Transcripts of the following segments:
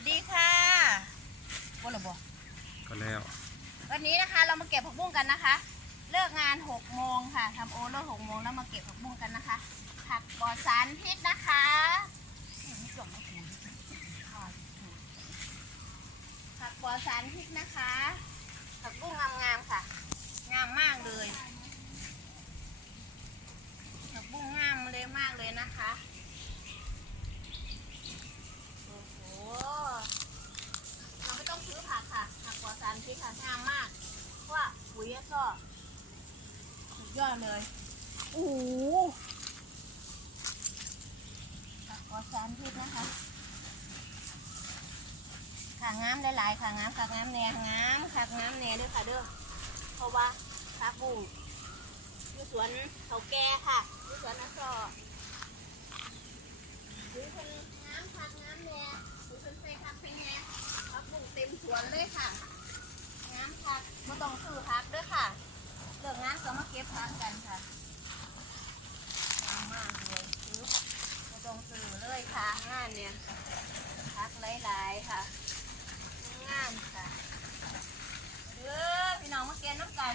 วัสดีค่ะบ่ละบ่ก็แล้ว วันนี้นะคะเรามาเก็บผักบุ้งกันนะคะ เลิกงาน6โมงค่ะทำโอเลิก6โมงแล้วมาเก็บผักบุ้งกันนะคะ ผักปลอดสารพิษนะคะผักปลอดสารพิษนะคะ ผักบุ้งงามๆค่ะ งามมากเลย ผักบุ้งงามเลยมากเลยนะคะ โอ้โห เราไม่ต้องซื้อผักค่ะ ผักปลอดสารพิษค่ะงามมาก เพราะว่าปุ๋ยก็สุด ยอดเลย โอ้โหผักปลอดสารพิษนะคะขางน้ำได้หลายๆขางน้ำขางน้ำแหน่งามขางน้ำแหน่ด้วยค่ะเด้อ เพราะว่าผักบุ้งอยู่สวนเขาแก่ค่ะอยู่สวนนักสอหรือเป็นน้ำผักน้ำแหน่หรือเป็นใส่ผักใส่แหน่ผักบุ้งเต็มสวนเลยค่ะ น้ำผักไม่ต้องซื้อผักเด้วยค่ะเลิกงานก็มาเก็บผักกันค่ะงามมากเลยซื้อไม่ต้องซื้อเลยค่ะงานเนี่ยผักหลายๆค่ะงามค่ะเออพี่น้องมาเก็บน้ำกัน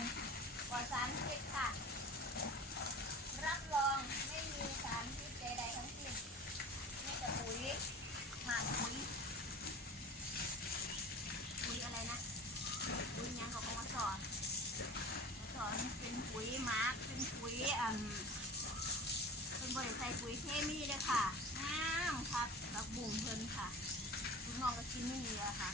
ปลอดสารพิษค่ะ รับรองไม่มีสารพิษใดๆทั้งสิ้นไมีแต่ปุ๋ยหมักปุ๋ยปุ๋ยอะไรนะปุ๋ยยังเขาบอกว่าสอนมสอนเป็นปุ๋ยหมาร์กเป็นปุ๋ยอ่าเป็นบริใส่ปุ๋ยเคมีเลยค่ะงามครับแบบบุ่มเพลินค่ะคุณน้องก็กินไม่มีอะค่ะ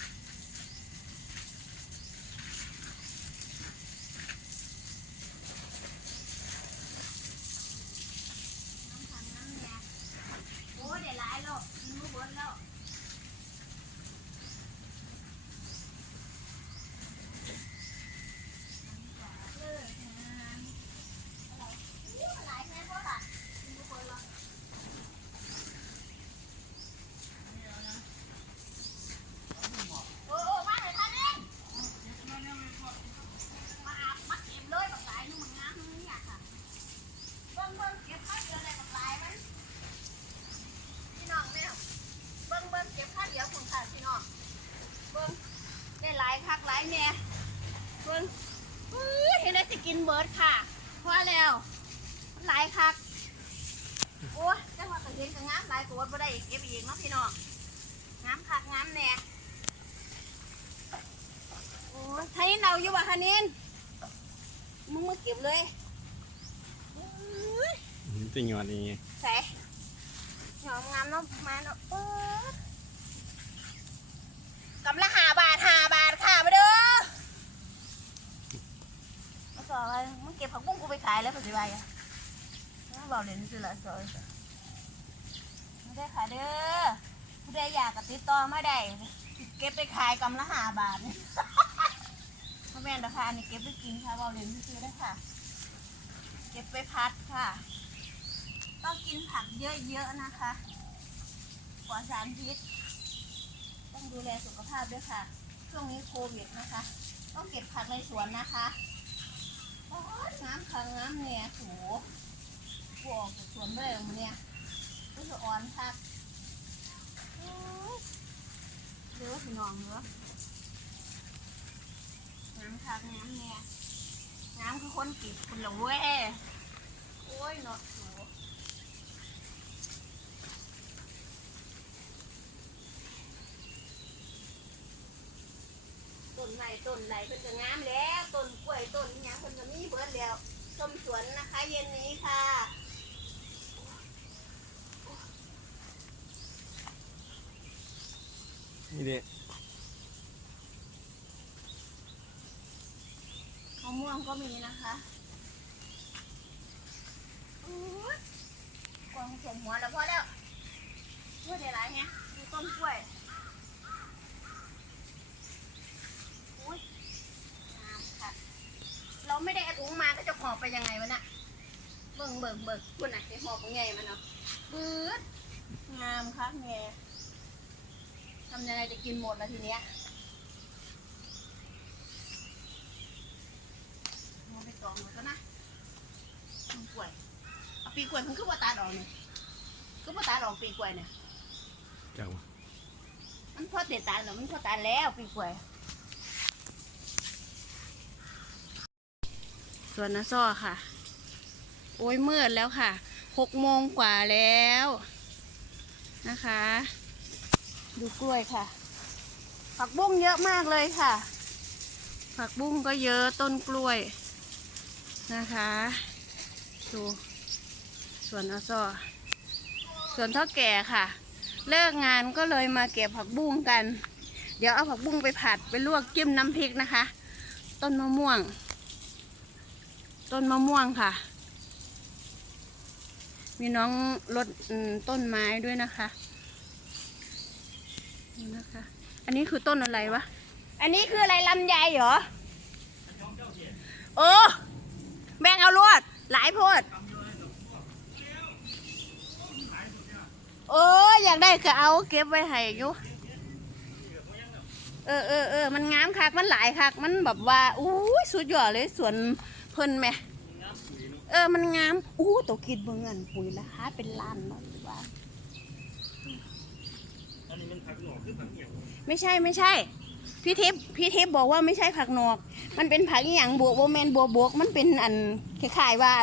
น้ำพันน้ำเนี่ยโอ้เดี๋ยวหลายแล้วกินมื้อเบิดแล้ว โอ้โอ้มาเลยท่านเองมาอาบมาเก็บเลยบักหลายนู่นมันงามนี่อะค่ะเบิ่งเบิ่งเก็บข้าวเดียวได้บักหลายมันพี่น้องแม่เบิ่งเบิ่งเก็บข้าวเดียวคุณค่ะพี่น้องเบิ่งได้ หลายคักหลายแน่เบิ่งอื้อเห็นได้สิกินเบิร์ดค่ะพอแล้วมันหลายคักโอ้ยจังหวะกระเทียนกระงามหลายตัวบ่ได้อีกเก็บอีกเนาะพี่น้องงามคักงามแน่โอ้ยท่านี้เราอยู่ว่ะคานินมึงมาเก็บเลยอุ๊ยจริงวันนี้ใส่หอมงามเนาะมาเนาะเออกำละหาบาทหาบาทค่ะมาเด้อมาสอนอะไรมึงเก็บผักบุ้งกู ไปขายแล้วปัจจุบันอะมึงบอกเลยนี่คือละสอนไม่ได้ขายเด้อผู้ใดอยากก็ติดต่อมาได้เก็บไปขายกำละหาบาทพ่อแม่ราคาอันนี้เก็บไปกินค่ะเราเรียนซื้อได้ค่ะ เก็บไปพัดค่ะ ต้องกินผักเยอะๆนะคะปลอดสารพิษต้องดูแลสุขภาพด้วยค่ะ ช่วงนี้โควิดนะคะ ต้องเก็บผักในสวนนะคะ น้ำคังน้ำเนี่ยโหกูออกสวนเลยมันเนี่ยรู้สึกอ่อนคักเยเลือะหน้องเนื้อน้ำคักน้ำเนี่ยน้ำคือคนกินคุณลงเว้ยโอ้ยเนาะ โหต้นไหลต้นไหลเพิ่นก็งามแล้วต้นกล้วยต้นอิหยังเพิ่นก็มีเบิดแล้วชมสวนนะคะ เย็นนี้ค่ะนี่เด็มะม่วงก็มีนะคะอุ๊ยกวางสมหัวแล้วพอแล้วเมื่อเดี๋ยวไรเนี่ยดูต้นกล้วยอุ้ยงามค่ะ เรา ไม่ได้เอาถุงมาก็จะหอบไปยังไงวะน่ะเบิ่งเบิ่งเบิ่งคุณน่ะจะหอบเป็นไงมันเนาะปื๊ดงามครับแม่ทำยังไงจะกินหมดแล้วทีเนี้ยมันไปกองมันก็นะมันกล้วยเอาปีกล้วยมันคือว่าตาดอกเนี่ยคือว่าตาดอกปีกล้วยเนี่ย เจ้าตมันพอเด็ดตาลแล้วมันพอตาลแล้วปีกล้วย วนน้าซ้อค่ะ โอ้ยมืดแล้วค่ะหกโมงกว่าแล้วนะคะ ดูกล้วยค่ะ ผักบุ้งเยอะมากเลยค่ะ ผักบุ้งก็เยอะต้นกล้วยนะคะ ดูสวนอาซอสวนเท่าแก่ค่ะ เลิกงานก็เลยมาเก็บผักบุ้งกัน เดี๋ยวเอาผักบุ้งไปผัดไปลวกจิ้มน้ำพริกนะคะ ต้นมะม่วง ต้นมะม่วงค่ะ มีน้องรดอืมต้นไม้ด้วยนะคะนี่นะคะ อันนี้คือต้นอะไรวะ อันนี้คืออะไรลำไยเหรอ โอ้แบ่งเอาลวด หลายโพด โอ้ยอยากได้ก็เอาเก็บไว้ให้อยู่เออเออเออมันงามคัก มันหลายคัก มันแบบว่าอู้ยสุดยอดเลยสวน เพิ่นแหม่เออมันงามอู้ตัวคิดเบิ่งเงินปุ๋ยราคาเป็นล้านเนาะว่าอันนี้มันผักหนอกคือผักเหี่ยวไม่ใช่ไม่ใช่พี่ทิพย์พี่ทิพย์บอกว่าไม่ใช่ผักหนอก มันเป็นผักอหย่างบวกโบแมนบัวบวกมันเป็นอันคล้ายๆว่า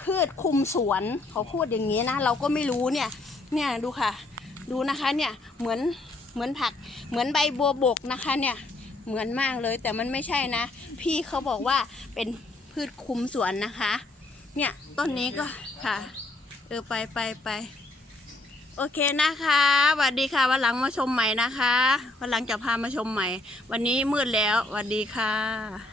พืชคุมสวนเขาพูดอย่างนี้นะเราก็ไม่รู้เนี่ย เนี่ยดูค่ะ ดูนะคะเนี่ยเหมือนเหมือนผักเหมือนใบบัวบกนะคะเนี่ยเหมือนมากเลยแต่มันไม่ใช่นะ พี่เขาบอกว่าเป็น พืชคุมสวนนะคะ เนี่ยต้นนี้ก็ค่ะ เออไปไปไปโอเคนะคะสวัสดีค่ะ วันหลังมาชมใหม่นะคะ วันหลังจะพามาชมใหม่ วันนี้มืดแล้วสวัสดีค่ะ